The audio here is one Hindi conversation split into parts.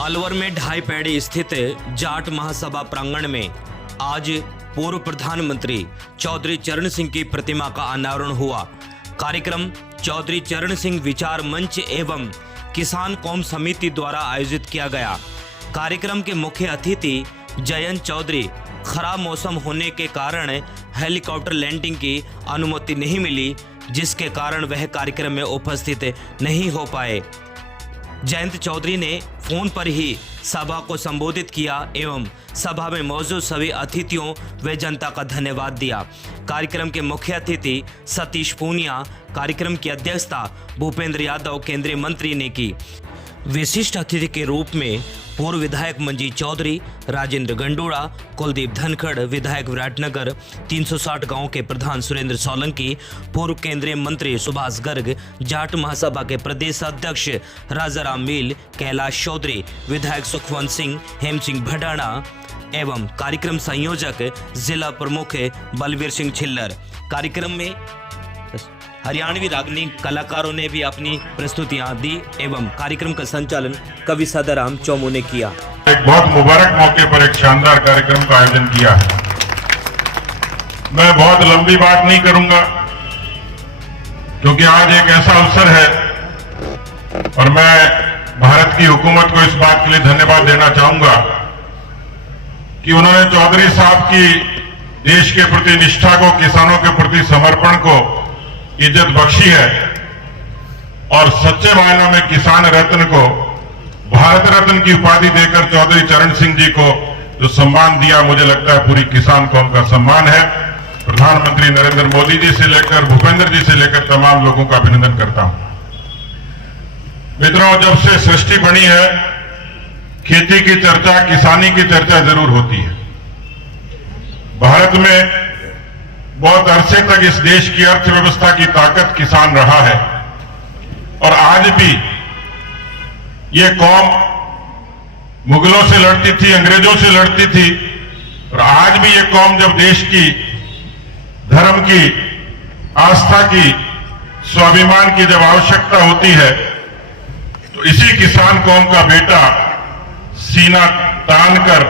अलवर में ढाई पैड़ी स्थित जाट महासभा प्रांगण में आज पूर्व प्रधानमंत्री चौधरी चरण सिंह की प्रतिमा का अनावरण हुआ। कार्यक्रम चौधरी चरण सिंह विचार मंच एवं किसान कौम समिति द्वारा आयोजित किया गया। कार्यक्रम के मुख्य अतिथि जयंत चौधरी खराब मौसम होने के कारण हेलीकॉप्टर लैंडिंग की अनुमति नहीं मिली, जिसके कारण वह कार्यक्रम में उपस्थित नहीं हो पाए। जयंत चौधरी ने फोन पर ही सभा को संबोधित किया एवं सभा में मौजूद सभी अतिथियों व जनता का धन्यवाद दिया। कार्यक्रम के मुख्य अतिथि सतीश पूनिया, कार्यक्रम की अध्यक्षता भूपेंद्र यादव केंद्रीय मंत्री ने की। विशिष्ट अतिथि के रूप में पूर्व विधायक मंजीत चौधरी, राजेंद्र गंडोड़ा, कुलदीप धनखड़, विधायक विराटनगर 360 गांव के प्रधान सुरेंद्र सोलंकी, पूर्व केंद्रीय मंत्री सुभाष गर्ग, जाट महासभा के प्रदेश अध्यक्ष राजाराम मील, कैलाश चौधरी, विधायक सुखवंत सिंह, हेम सिंह भडाना एवं कार्यक्रम संयोजक जिला प्रमुख बलवीर सिंह छिल्लर। कार्यक्रम में हरियाणवी रागनी कलाकारों ने भी अपनी प्रस्तुतियां दी एवं कार्यक्रम का संचालन कवि सदाराम चौमू ने किया। एक बहुत मुबारक मौके पर एक शानदार कार्यक्रम का आयोजन किया है। मैं बहुत लंबी बात नहीं करूंगा क्योंकि आज एक ऐसा अवसर है और मैं भारत की हुकूमत को इस बात के लिए धन्यवाद देना चाहूंगा कि उन्होंने चौधरी साहब की देश के प्रति निष्ठा को, किसानों के प्रति समर्पण को इज्जत बख्शी है और सच्चे मायनों में किसान रत्न को भारत रत्न की उपाधि देकर चौधरी चरण सिंह जी को जो सम्मान दिया, मुझे लगता है पूरी किसान कौम का सम्मान है। प्रधानमंत्री नरेंद्र मोदी जी से लेकर भूपेंद्र जी से लेकर तमाम लोगों का अभिनंदन करता हूं। मित्रों, जब से सृष्टि बनी है, खेती की चर्चा, किसानी की चर्चा जरूर होती है। भारत में बहुत अरसे तक इस देश की अर्थव्यवस्था की ताकत किसान रहा है और आज भी ये कौम मुगलों से लड़ती थी, अंग्रेजों से लड़ती थी और आज भी ये कौम जब देश की, धर्म की, आस्था की, स्वाभिमान की जब आवश्यकता होती है तो इसी किसान कौम का बेटा सीना तान कर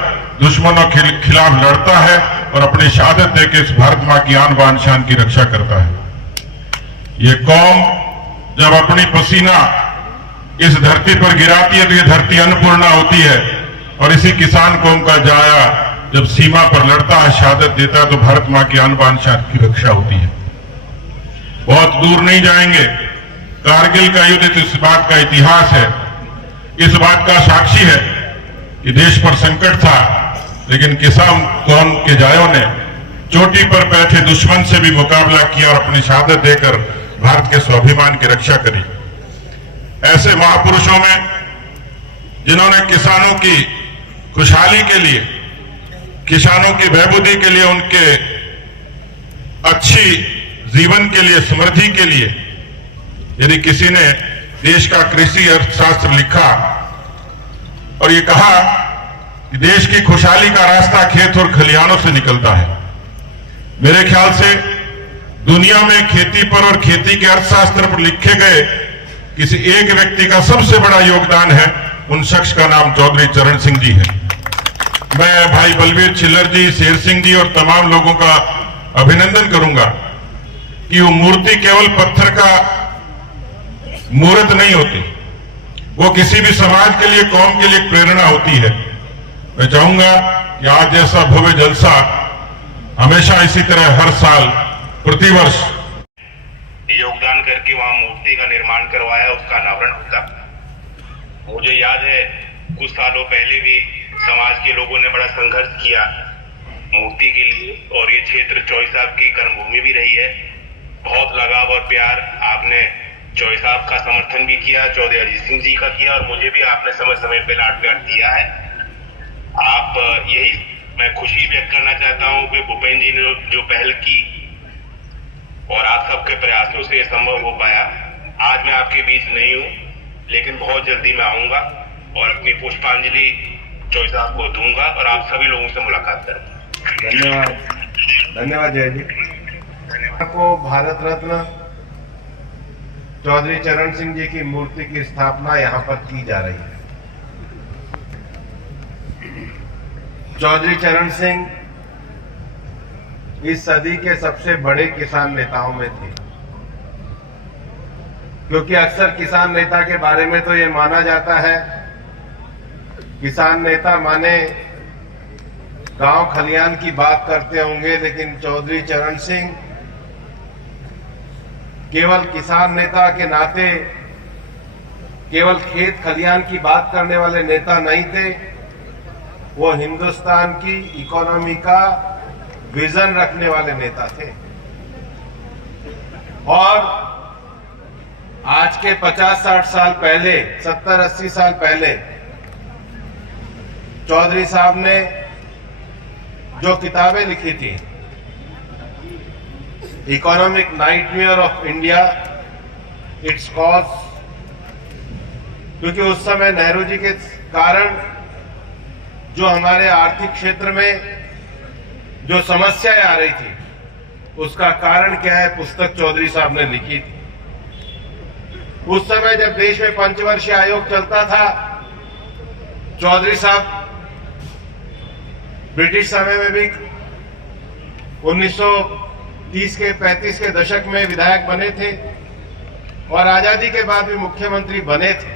दुश्मनों के खिलाफ लड़ता है और अपनी शहादत देकर इस भारत मां की आन बान शान की रक्षा करता है। ये कौम जब अपनी पसीना इस धरती पर गिराती है तो ये धरती अन्नपूर्णा होती है और इसी किसान कौम का जाया जब सीमा पर लड़ता है, शहादत देता है तो भारत मां की आन बान शान की रक्षा होती है। बहुत दूर नहीं जाएंगे, कारगिल का युद्ध इस बात का इतिहास है, इस बात का साक्षी है कि देश पर संकट था लेकिन किसान कौम के जायों ने चोटी पर बैठे दुश्मन से भी मुकाबला किया और अपनी शहादत देकर भारत के स्वाभिमान की रक्षा करी। ऐसे महापुरुषों में जिन्होंने किसानों की खुशहाली के लिए, किसानों की बहबूदी के लिए, उनके अच्छी जीवन के लिए, समृद्धि के लिए, यदि किसी ने देश का कृषि अर्थशास्त्र लिखा और ये कहा कि देश की खुशहाली का रास्ता खेत और खलिहानों से निकलता है, मेरे ख्याल से दुनिया में खेती पर और खेती के अर्थशास्त्र पर लिखे गए किसी एक व्यक्ति का सबसे बड़ा योगदान है, उन शख्स का नाम चौधरी चरण सिंह जी है। मैं भाई बलवीर छिल्लर जी, शेर सिंह जी और तमाम लोगों का अभिनंदन करूंगा कि वो मूर्ति केवल पत्थर का मूर्त नहीं होती, वो किसी भी समाज के लिए, कौम के लिए प्रेरणा होती है। मैं चाहूंगा कि आज जैसा भव्य जलसा हमेशा इसी तरह हर साल, प्रतिवर्ष योगदान करके वहां मूर्ति का निर्माण करवाया, उसका अनावरण होता। मुझे याद है कुछ सालों पहले भी समाज के लोगों ने बड़ा संघर्ष किया मूर्ति के लिए और ये क्षेत्र चौधरी साहब की कर्मभूमि भी रही है। बहुत लगाव और प्यार आपने चौधरी साहब का समर्थन भी किया, चौधरी अजीत सिंह जी का किया और मुझे भी आपने समय समय पे लाड प्यार दिया है। आप यही मैं खुशी व्यक्त करना चाहता हूं कि भूपेंद्र जी ने जो पहल की और आप सबके प्रयासों से संभव हो पाया। आज मैं आपके बीच नहीं हूं लेकिन बहुत जल्दी मैं आऊंगा और अपनी पुष्पांजलि चौधरी साहब को दूंगा और आप सभी लोगों से मुलाकात करूंगा। धन्यवाद, धन्यवाद जय जी। आपको भारत रत्न चौधरी चरण सिंह जी की मूर्ति की स्थापना यहाँ पर की जा रही है। चौधरी चरण सिंह इस सदी के सबसे बड़े किसान नेताओं में थे, क्योंकि अक्सर किसान नेता के बारे में तो ये माना जाता है, किसान नेता माने गांव खलियान की बात करते होंगे, लेकिन चौधरी चरण सिंह केवल किसान नेता के नाते केवल खेत खलियान की बात करने वाले नेता नहीं थे, वो हिंदुस्तान की इकोनॉमी का विजन रखने वाले नेता थे। और आज के 50-60 साल पहले, 70-80 साल पहले चौधरी साहब ने जो किताबें लिखी थी, economic nightmare of India, it's cause, क्योंकि उस समय नेहरू जी के कारण जो हमारे आर्थिक क्षेत्र में जो समस्याएं आ रही थी, उसका कारण क्या है, पुस्तक चौधरी साहब ने लिखी थी। उस समय जब देश में पंचवर्षीय आयोग चलता था, चौधरी साहब ब्रिटिश समय में भी 1930 के 35 के दशक में विधायक बने थे और आजादी के बाद भी मुख्यमंत्री बने थे।